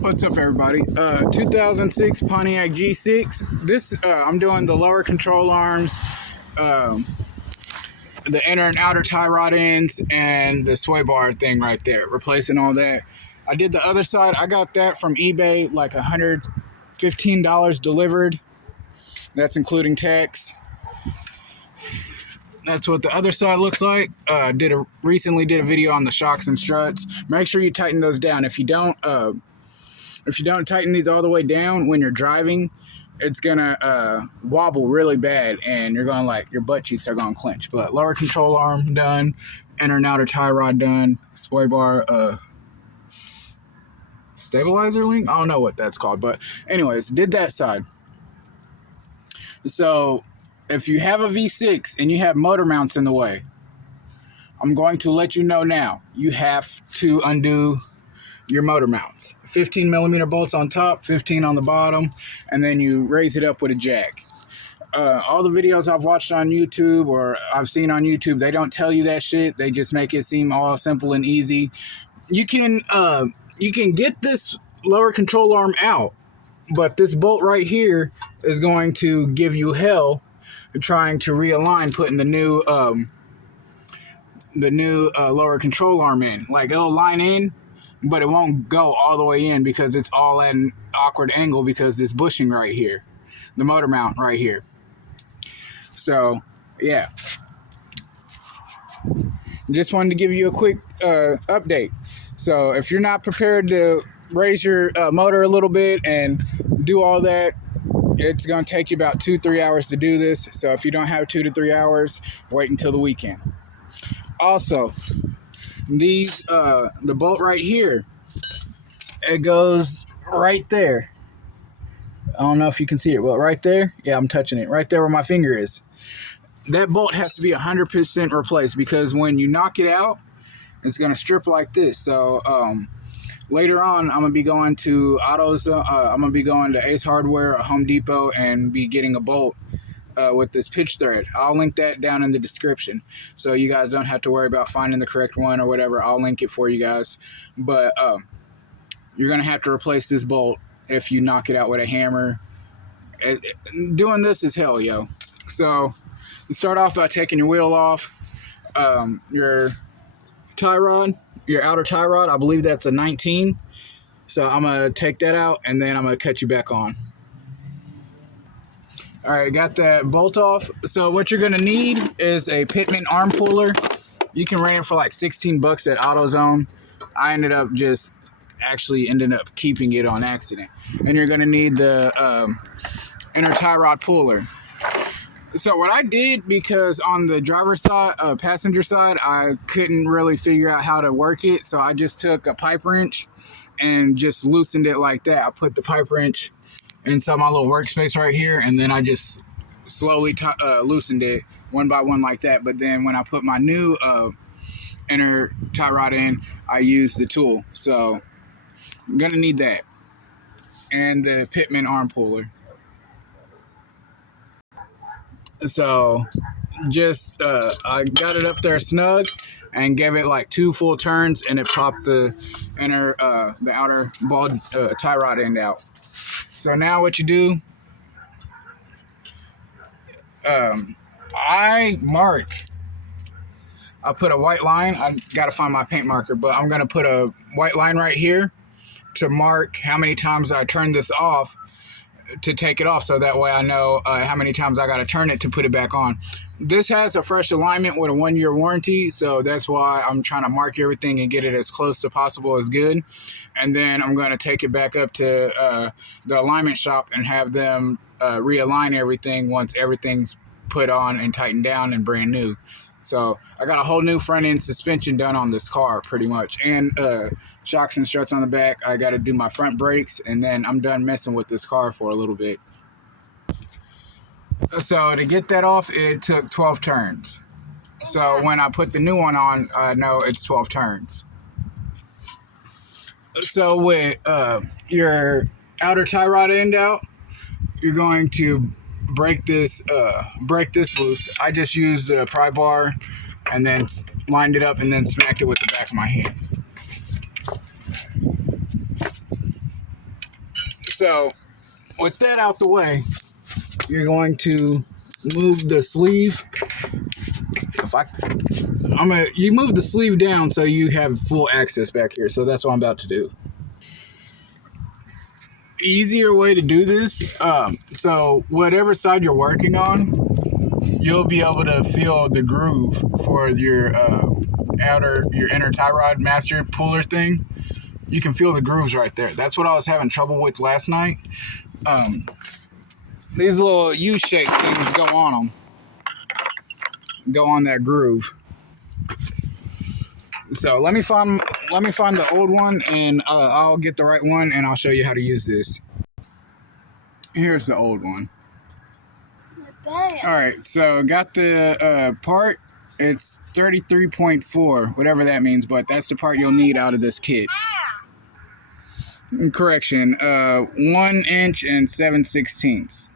What's up, everybody? 2006 Pontiac G6. This I'm doing the lower control arms, the inner and outer tie rod ends, and the sway bar thing right there. Replacing all that. I did the other side. I got that from eBay, like $115 delivered. That's including tax. That's what the other side looks like. Recently did a video on the shocks and struts. Make sure you tighten those down. If you don't tighten these all the way down when you're driving, it's gonna wobble really bad, and you're going your butt cheeks are gonna clench. But lower control arm done, inner and outer tie rod done, sway bar, stabilizer link. I don't know what that's called, but anyways, did that side. So if you have a V6 and you have motor mounts in the way, I'm going to let you know now. You have to undo your motor mounts. 15 millimeter bolts on top, 15 on the bottom, and then you raise it up with a jack. All the videos I've watched on YouTube or I've seen on YouTube, they don't tell you that shit. They just make it seem all simple and easy. You can get this lower control arm out, but this bolt right here is going to give you hell trying to realign, putting the new lower control arm in. Like, it'll line in, but it won't go all the way in because it's all at an awkward angle because this bushing right here, the motor mount right here. So yeah, just wanted to give you a quick update. So if you're not prepared to raise your motor a little bit and do all that, it's going to take you about 2-3 hours to do this. So if you don't have 2 to 3 hours, wait until the weekend. Also, these the bolt right here, it goes right there. I don't know if you can see it. Well, right there, yeah, I'm touching it right there where my finger is. That bolt has to be 100% replaced because when you knock it out, it's going to strip like this. So later on, I'm gonna be going to AutoZone. I'm gonna be going to Ace Hardware or Home Depot and be getting a bolt with this pitch thread. I'll link that down in the description, so you guys don't have to worry about finding the correct one or whatever. I'll link it for you guys. But you're gonna have to replace this bolt if you knock it out with a hammer. Doing this is hell, yo. So you start off by taking your wheel off, your tie rod. Your outer tie rod, I believe that's a 19. So I'm going to take that out and then I'm going to cut you back on. All right, got that bolt off. So what you're going to need is a pitman arm puller. You can rent it for like 16 bucks at AutoZone. I ended up keeping it on accident. And you're going to need the inner tie rod puller. So what I did, because on the driver's side, passenger side, I couldn't really figure out how to work it. So I just took a pipe wrench and just loosened it like that. I put the pipe wrench inside my little workspace right here. And then I just slowly loosened it one by one like that. But then when I put my new inner tie rod in, I used the tool. So I'm going to need that. And the pitman arm puller. So just I got it up there snug and gave it like 2 full turns, and it popped the outer ball tie rod end out. So now what you do, I put a white line. I gotta find my paint marker, but I'm gonna put a white line right here to mark how many times I turn this off to take it off, so that way I know how many times I got to turn it to put it back on. This has a fresh alignment with a 1-year warranty, so that's why I'm trying to mark everything and get it as close to possible as good. And then I'm going to take it back up to the alignment shop and have them realign everything once everything's put on and tightened down and brand new. So I got a whole new front end suspension done on this car pretty much, and shocks and struts on the back. I got to do my front brakes, and then I'm done messing with this car for a little bit. So to get that off, it took 12 turns. So when I put the new one on, I know it's 12 turns. So with your outer tie rod end out, you're going to break this loose. I just used the pry bar and then lined it up and then smacked it with the back of my hand. So with that out the way, you're going to move the sleeve. You move the sleeve down so you have full access back here. So that's what I'm about to do. Easier way to do this. So whatever side you're working on, you'll be able to feel the groove for your inner tie rod master puller thing. You can feel the grooves right there. That's what I was having trouble with last night. These little U-shaped things go on that groove. So let me find the old one, and I'll get the right one, and I'll show you how to use this. Here's the old one. All right, so got the part. It's 33.4, whatever that means, but that's the part you'll need out of this kit. Correction, 1 inch and 7/16.